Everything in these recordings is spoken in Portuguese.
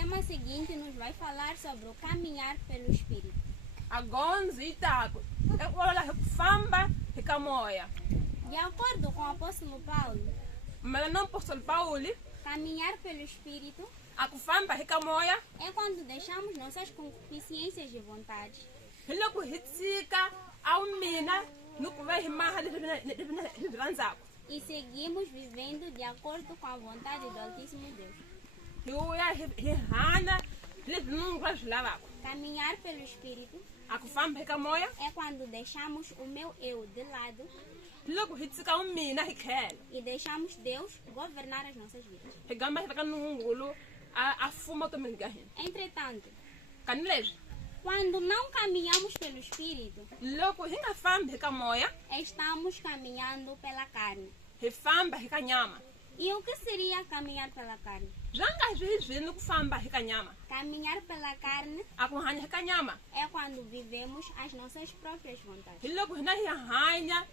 tema seguinte nos vai falar sobre o caminhar pelo Espírito. Agonzi itako. Ekuola kufamba hikamoya. De acordo com o apóstolo Paulo, Mas não apóstolo Paulo, caminhar pelo Espírito akufamba hikamoya, é quando deixamos nossas concupiscências de vontade hiloko hitsika au mina nukuva himaha liranzako. e seguimos vivendo de acordo com a vontade do Altíssimo Deus. Hiuya hihana livinunga lavako. Caminhar pelo Espírito Akufamba hikamoya, é quando deixamos o meu eu de lado hiloko hitsika au mina hikhela. e deixamos Deus governar as nossas vidas. Higamba hikanungulu afuma tomengahin. Entretanto, Kanilej. quando não caminhamos pelo Espírito, Loko hingafamba hikamoya, estamos caminhando pela carne. hifamba hikanyama. E o que seria caminhar pela carne? Janga jivini kufamba hikanyama. Caminhar pela carne Akuhanya hikanyama. é quando vivemos as nossas próprias vontades. Hiloko hina hihanya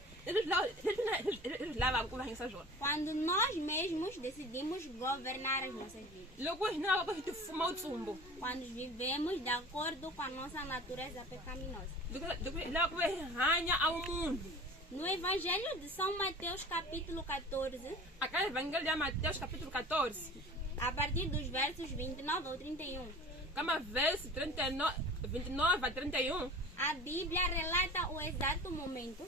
lava kuvahisa jona. Quando nós mesmos decidimos governar as nossas vidas. Loko hina wako hitifuma utsumbo. Quando vivemos de acordo com a nossa natureza pecaminosa. Loko hihanya au mundo. No Evangelho de São Mateus, capítulo 14, Acá Evangelho de Mateus capítulo 14. a partir dos versos 29 ao 31, Kama verso 39, 29 a 31. a Bíblia relata o exato momento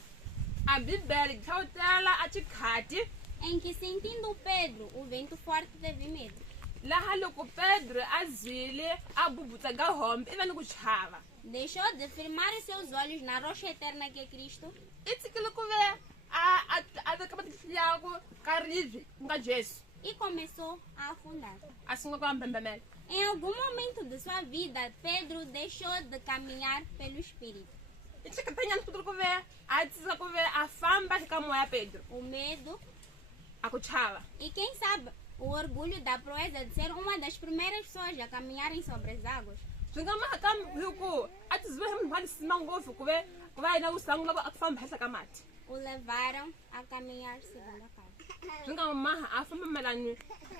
A Bíblia ikautela atikati. em que, sentindo Pedro o vento forte, teve medo. Laha loko Pedro azile abubutsa gahombe iva nikuchava. Deixou de firmar os seus olhos na rocha eterna que é Cristo Itsikile kuve a kabatikiliako karivi nga Jesu. e começou a afundar. Asinga kwa mbembemele. Em algum momento de sua vida, Pedro deixou de caminhar pelo Espírito. Itsikipenya nkutulu kuve atsika kuve afamba hikamoya Pedro. O medo Akuchava. e, quem sabe, o orgulho da proeza de ser uma das primeiras pessoas a caminharem sobre as águas Zwingama kam hiku atizive himhali simangofu kuve ina usangu lako akufamba hesa kamati. o levaram a caminhar segundo a carne. Zwingama maha afamba melani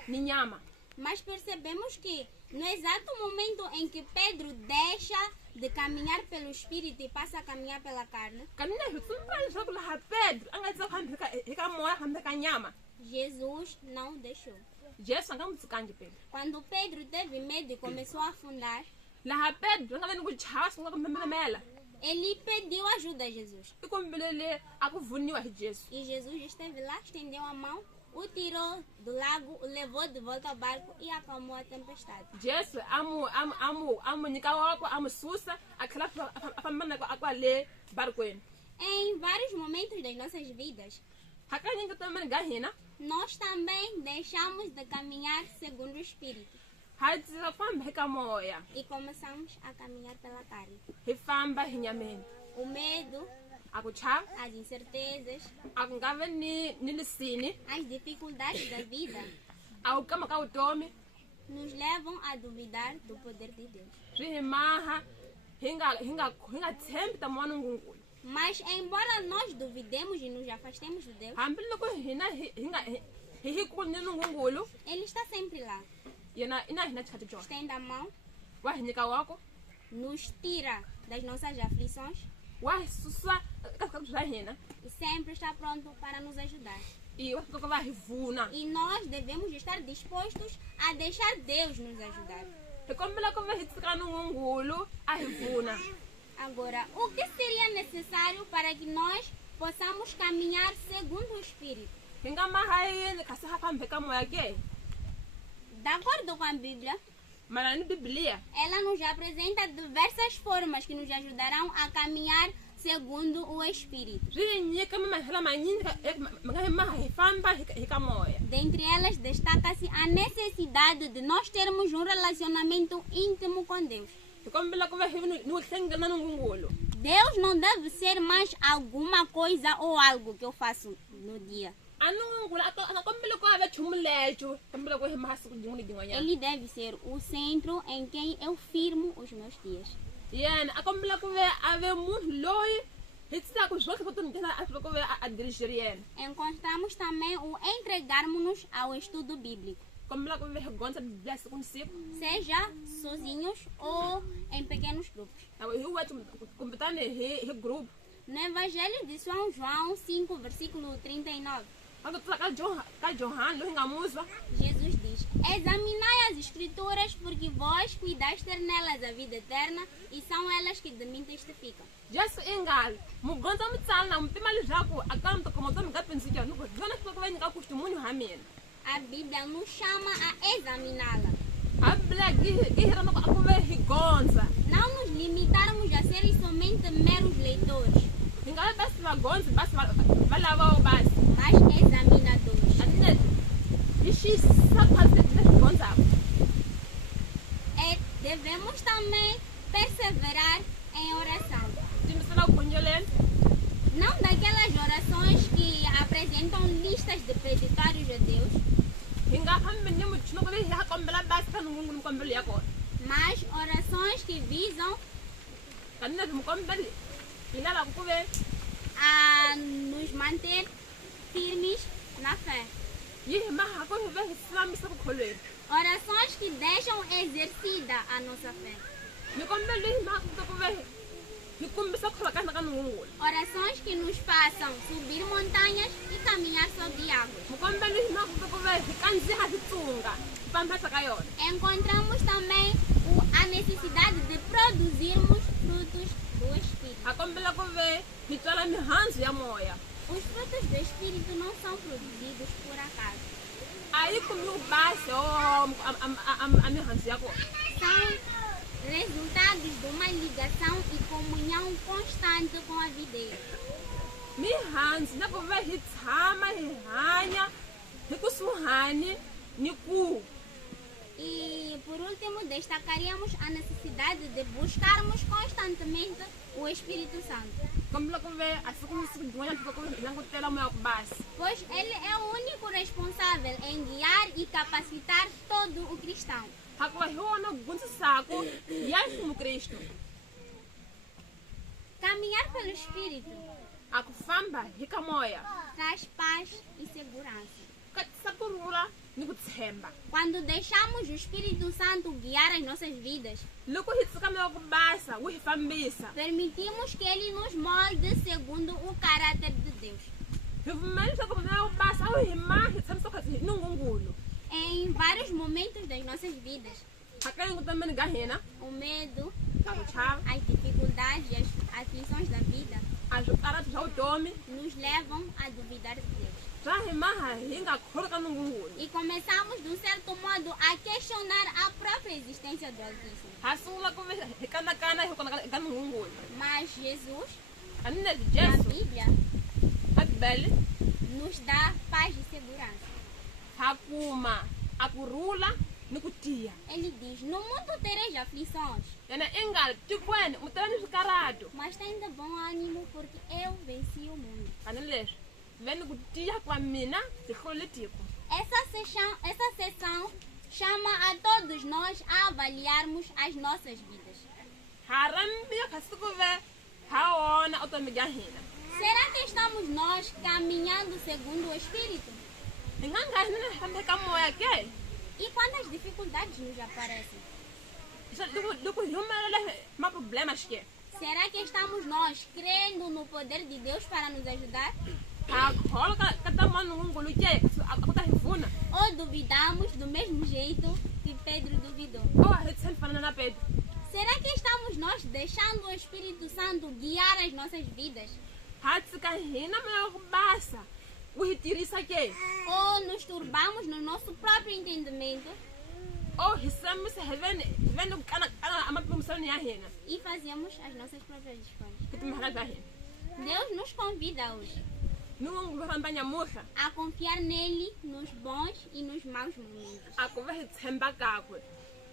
ni nyama. Mas percebemos que, no exato momento em que Pedro deixa de caminhar pelo Espírito e passa a caminhar pela carne, Kanina hitsumpali shoko laha Pedro angatsa kuhamba hikamoya hamba kanyama. Jesus não deixou. Jesu angamutsikanje Pedro. Quando Pedro teve medo e começou a afundar, Laha Pedro ngave nikuchava singa kumbembemela. ele pediu ajuda a Jesus. Ikumbelele akuvuniwa hi Jesu. E Jesus esteve lá, estendeu a mão, o tirou do lago, o levou de volta ao barco e acalmou a tempestade. Jesu amu nyika wako amususa akhala afamba nako akwale barkweni. Em vários momentos das nossas vidas, Hakanyinga tamani gahina nós também deixamos de caminhar segundo o Espírito hatsika famba hikamoya e começamos a caminhar pela carne. hifamba hinyameni. O medo, Akuchava as incertezas, akungave ni lisini as dificuldades da vida awukama ka vutomi nos levam a duvidar do poder de Deus. swihimaha hinga tshembi ta mwana ngungulu. Mas, embora nós duvidemos e nos afastemos de Deus, Hambiloko hina hihikunye ngungulu Ele está sempre lá. yena ina hina chikhathi chona. Estende a mão, Wa hinyika wako nos tira das nossas aflições wa hisusa ka swa hina e sempre está pronto para nos ajudar. i wa fika va hivuna. E nós devemos estar dispostos a deixar Deus nos ajudar. Hikombela ku va hitsika ngungulu a hivuna. Agora, o que seria necessário para que nós possamos caminhar segundo o Espírito? Hinga mahayini kasi hafamba hikamoya ke. De acordo com a Bíblia, Mana ni Biblia ela nos apresenta diversas formas que nos ajudarão a caminhar segundo o Espírito. swihinyika mahela manyini mangahe maha hifamba hikamoya. Dentre elas, destaca-se a necessidade de nós termos um relacionamento íntimo com Deus. Hikombela ku va ni uhlengela ngungulu. Deus não deve ser mais alguma coisa ou algo que eu faço no dia. Anungulu akakombela ku ave chumu lecho kombela ku himaha siku jin'we ni jin'wanyana. Ele deve ser o centro em quem eu firmo os meus dias. Yena akombela ku ve ave munhu loyi hitsaka zwakhe swo tingena a swi a dirigir yena. Encontramos também o entregarmos-nos ao estudo bíblico. como ela vergonha de consigo. seja sozinhos ou em pequenos grupos. Eu vou completar no grupo. No Evangelho de São João 5, versículo 39, Quando tu tá Johan, não engamusa. Jesus diz: examinai as Escrituras, porque vós cuidastes nelas a vida eterna, e são elas que de mim testificam. Jesus engal, mugonza mutsala, mpimali jako, akamto como tu me pensar, não vou dizer que vai negar testemunho ramen. A Bíblia nos chama a examiná-la. A guerra não vai rigonza. Não nos limitarmos a serem somente meros leitores, Ninguém basta vagonza, basta vai lavar o base. mas examinadores. Ixi, sabe fazer rigonza. Devemos também perseverar em oração. Time será o congelante. Não daquelas orações que apresentam listas de peditórios a Deus, Hinga kami ni mu chino ko ya kombela basta nungu kombeli yako. mas orações que visam Kanina mu kombeli. Ilala ko be. a nos manter firmes na fé. Yi ma ha ko be islam sa ko khole. Orações que deixam exercida a nossa fé. Ni kombeli ma ko be. Ni kombesa ko kana kana nungu. Orações que nos façam subir montanhas e caminhar sobre águas. Mu kombeli ma ko be kanzi ha tsunga. Pampasa kayon. Encontramos também a necessidade de produzirmos frutos do Espírito. A kombela ko be hitala mi hanzu ya moya. Os frutos do Espírito não são produzidos por acaso. Aí comigo base a mi hanzu yako. São resultados de uma ligação e comunhão constante com a videira. Mi hanzu na ko be hitama hanya. Hikusuhani ni ku. E por último, destacaríamos a necessidade de buscarmos constantemente o Espírito Santo, Como lá come a segunda segunda não vou ter a minha base. pois ele é o único responsável em guiar e capacitar todo o cristão. Hakwa hiona gunsa sako Yesu mu Cristo. Caminhar pelo Espírito Akufamba hikamoya. traz paz e segurança. Katsapurula ni kutsemba. Quando deixamos o Espírito Santo guiar as nossas vidas, Loko hitsuka meu kubasa, uhifambisa. permitimos que ele nos molde segundo o caráter de Deus. Hivumalisha ko meu basa uhima hitsamso kasi nungungulu. Em vários momentos das nossas vidas, Hakani kutamani gahena, o medo, kabuchava, as dificuldades e as aflições da vida ajukara tshautomi, nos levam a duvidar de Deus. trahimaha hinga kholoka nungungulu. E começamos, de um certo modo, a questionar a própria existência do Altíssimo. Hasula ko hikana kana hikona kanungungulu. Mas Jesus, Anina na Jesu, Bíblia, akbele. nos dá paz e segurança. Hakuma akurula nikutia Ele diz: no mundo tereis aflições, yana engal tikwene mutarani swikarado mas tem de bom ânimo, porque eu venci o mundo. kana leswi veni kutia kwa mina tihlole tiko. Essa sessão chama a todos nós a avaliarmos as nossas vidas. Harambiya khasiku ve haona otomiga hina Será que estamos nós caminhando segundo o Espírito? ingangahina hambe ka moya ke E quantas dificuldades nos aparecem? loko humelela maproblemas ke Será que estamos nós crendo no poder de Deus para nos ajudar? hakhola katamani ngungulu ke akutahivuna Ou duvidamos do mesmo jeito que Pedro duvidou? ohahitsen fanana na Pedro. Será que estamos nós deixando o Espírito Santo guiar as nossas vidas? Hatsika hina moya kubasa uhitirisa ke Ou nos turbamos no nosso próprio entendimento hisamisa veni kana amapimisani ya hina e fazemos as nossas próprias escolhas? kitimhaka za hina Deus nos convida hoje nungunguramba nyamuhla a confiar nele nos bons e nos maus momentos, akuve hi tshemba kakwe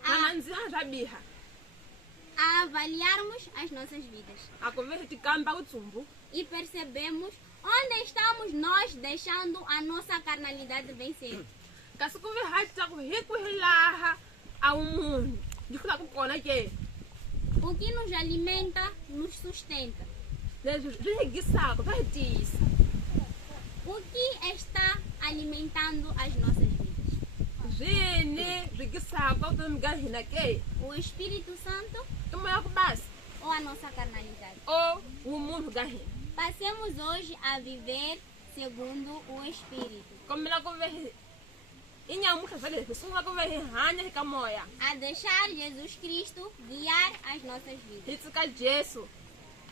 nanandziha swa biha a avaliarmos as nossas vidas akuve hi tikamba vutsumbu e percebemos onde estamos nós deixando a nossa carnalidade vencer. kasi kuve hatsa ku hi ku hi laha a wumunhu ndi fika ku kona ke O que nos alimenta nos sustenta. leswi swi hi gisaka swa hi tiyisa O que está alimentando as nossas vidas? swi tirikisaka vutomi bya hina ke O Espírito Santo i moya ku basa ou a nossa carnalidade? o vumunhu bya hina Passemos hoje a viver segundo o Espírito, kombela ku ve i nyamutlha bya leswi sungula ku ve hi hanya eka moya a deixar Jesus Cristo guiar as nossas vidas. hi tsika jesu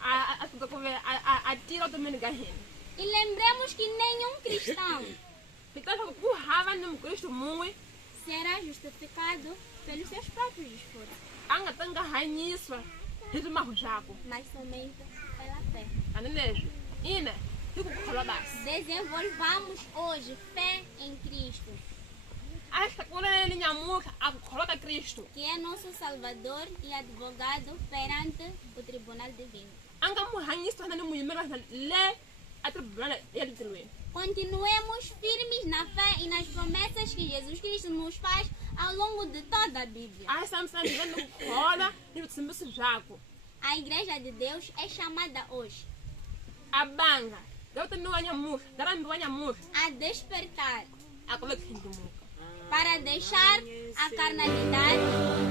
a fika ku ve a tira vutomini bya hina E lembremos que nenhum cristão hi ta leswaku ku hava ni mukristu mun'we será justificado pelos seus próprios esforços, a nga ta nga hanyiswa hi swimahu swakwe mas somente pela fé. tanileswi ina hi ku kholwa basi Desenvolvamos hoje fé em Cristo, a hi hlakuleli nyamutlha a ku kholwa ka kristu que é nosso Salvador e advogado perante o Tribunal Divino. a nga muhanyisi wa hina ni muyimeri wa hina le a tribunal ya le tilweni Continuemos firmes na fé e nas promessas que Jesus Cristo nos faz ao longo de toda a Bíblia. a hi tshamisana hina ni ku kholwa ni vutshembisi byakwe A Igreja de Deus é chamada hoje a banga bya vutomi wa nyamutlha bya rambi wa nyamutlha a despertar a ku ve ku hindumuka para deixar a carnalidade